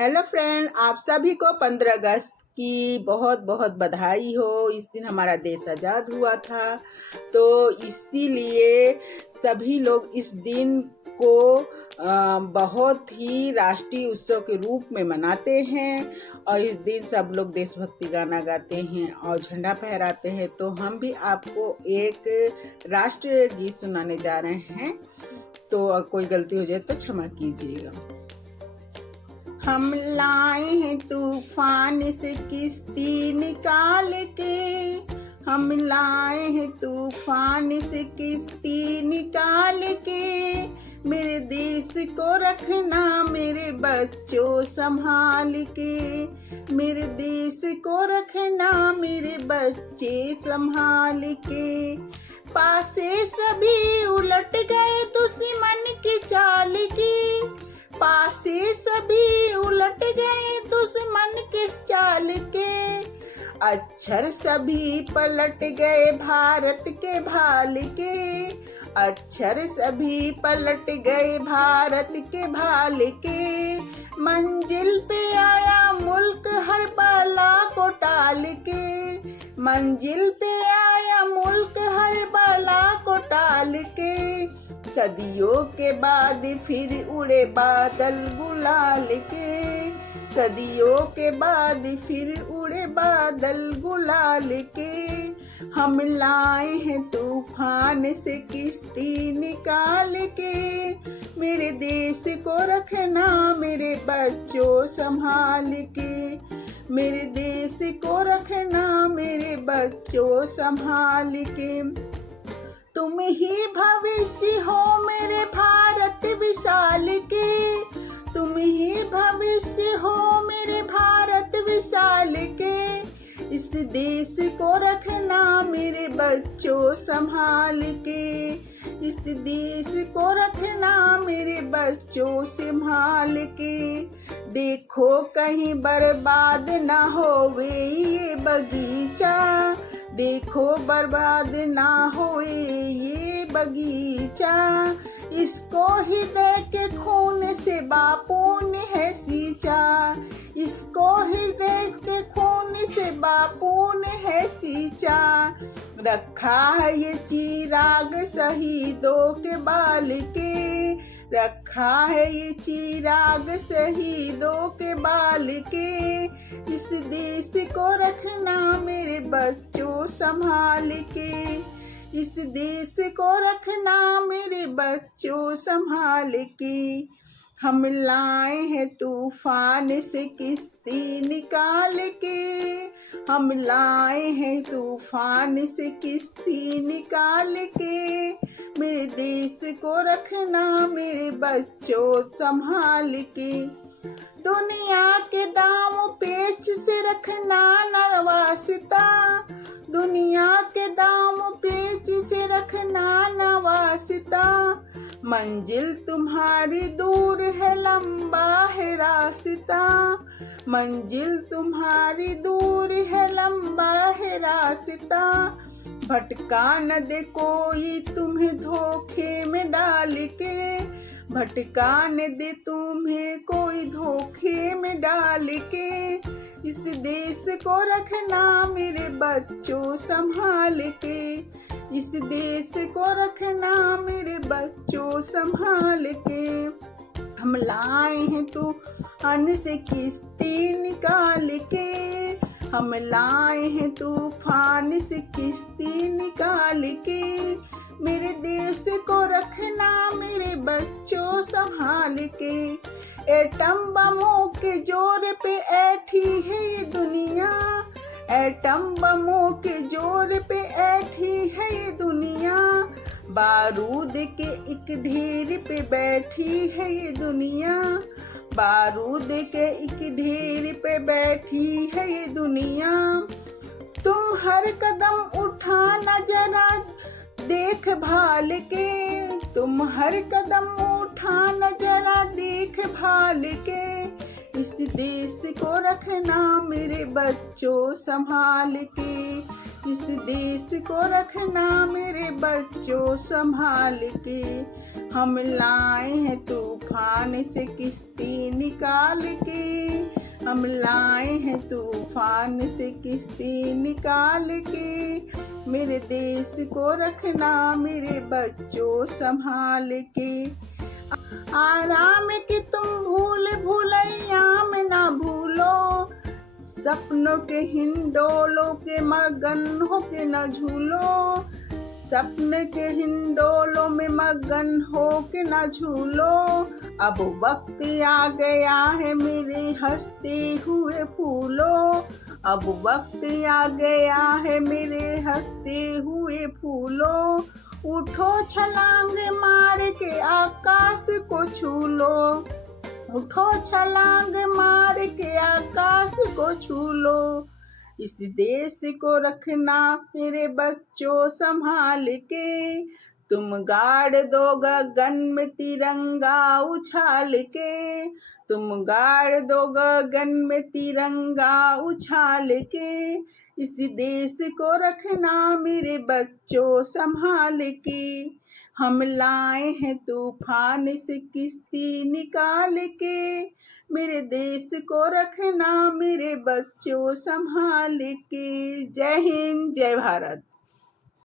Hello friend, आप सभी को 15 अगस्त की बहुत बहुत बधाई हो। इस दिन हमारा देश आज़ाद हुआ था, तो इसीलिए सभी लोग इस दिन को बहुत ही राष्ट्रीय उत्सव के रूप में मनाते हैं और इस दिन सब लोग देशभक्ति गाना गाते हैं और झंडा फहराते हैं। तो हम भी आपको एक राष्ट्रीय गीत सुनाने जा रहे हैं, तो कोई गलती हो जाए तो क्षमा कीजिएगा। हम लाए हैं तूफान से किश्ती निकाल के, हम लाए हैं तूफान से किश्ती निकाल के। मेरे देश को रखना मेरे बच्चों संभाल के, मेरे देश को रखना मेरे बच्चे संभाल के। पासे सभी उलट गए दुश्मन की चाल की, पासे सभी उलट गए दुश्मन के चाल के। अक्षर सभी पलट गए भारत के भाल के, अक्षर सभी पलट गए भारत के भाल के। मंजिल पे आया मुल्क हर बला को टाल के, मंजिल पे आया मुल्क हर बला को टाल के। सदियों के बाद फिर उड़े बादल गुलाल के, सदियों के बाद फिर उड़े बादल गुलाल के। हम लाए हैं तूफान से किश्ती निकाल के, मेरे देश को रखना मेरे बच्चों संभाल के, मेरे देश को रखना मेरे बच्चों संभाल के। तुम ही भविष्य हो मेरे भारत विशाल के, तुम ही भविष्य हो मेरे भारत विशाल के। इस देश को रखना मेरे बच्चों संभाल के, इस देश को रखना मेरे बच्चों संभाल के। देखो कहीं बर्बाद ना होवे ये बगीचा, देखो बर्बाद ना होए ये बगीचा। इसको हृदय के खून से बापू ने है सींचा, इसको हृदय के खून से बापू ने है सींचा। रखा है ये चिराग शहीदों के बाल के, रखा है ये चिराग शहीदों के बाल के। इस देश को रखना मेरे बच्चों संभाल के, इस देश को रखना मेरे बच्चों संभाल के। हम लाए हैं तूफान से किश्ती निकाल के, हम लाए हैं तूफान से किश्ती निकाल के। मेरे देश को रखना मेरे बच्चों संभाल के। दुनिया के दाम पेच से रखना न वास्ता, दुनिया के दाम पेच से रखना न वास्ता। मंजिल तुम्हारी दूर है लंबा है रास्ता, मंजिल तुम्हारी दूर है लंबा है रास्ता। भटका न दे कोई तुम्हें धोखे में डाल के, भटका न दे तुम्हें कोई धोखे में डाल के। इस देश को रखना मेरे बच्चों संभाल के, इस देश को रखना मेरे बच्चों संभाल के। हम लाए हैं तूफान से किश्ती निकाल के, हम लाए हैं तूफान से किश्ती निकाल के। मेरे देश को रखना मेरे बच्चों संभाल के। एटम बमों के जोर पे ऐठी है ये दुनिया, एटम बमों के जोर पे ऐठी है ये दुनिया। बारूद के एक ढेर पे बैठी है ये दुनिया, बारूद के एक ढेर पे बैठी है ये दुनिया। तुम हर कदम उठाना जरा देख भाल के, तुम हर कदम उठाना जरा देख भाल के। इस देश को रखना मेरे बच्चों संभाल के, इस देश को रखना मेरे बच्चों संभाल के। हम लाए हैं तूफान से किश्ती निकाल के, हम लाए हैं तूफान से किस्ती निकाल के, मेरे देश को रखना मेरे बच्चों संभाल के। आराम की तुम भूल भुलैया में ना भूलो, सपनों के हिंडोलों के मगन हो के न झूलो, सपने के हिंडोलों में मगन हो के न झूलो। अब वक्त आ गया है मेरे हंसते हुए फूलों, अब वक्त आ गया है मेरे हंसते हुए फूलों। उठो छलांग मार के आकाश को छू लो, उठो छलांग मार के आकाश को छू लो। इस देश को रखना मेरे बच्चों संभाल के, तुम गाड़ दो गगन में तिरंगा उछाल के, तुम गाड़ दो गगन में तिरंगा उछाल के। इस देश को रखना मेरे बच्चों संभाल के। हम लाए हैं तूफान से किस्ती निकाल के, मेरे देश को रखना मेरे बच्चों संभाल के। जय हिंद, जय भारत।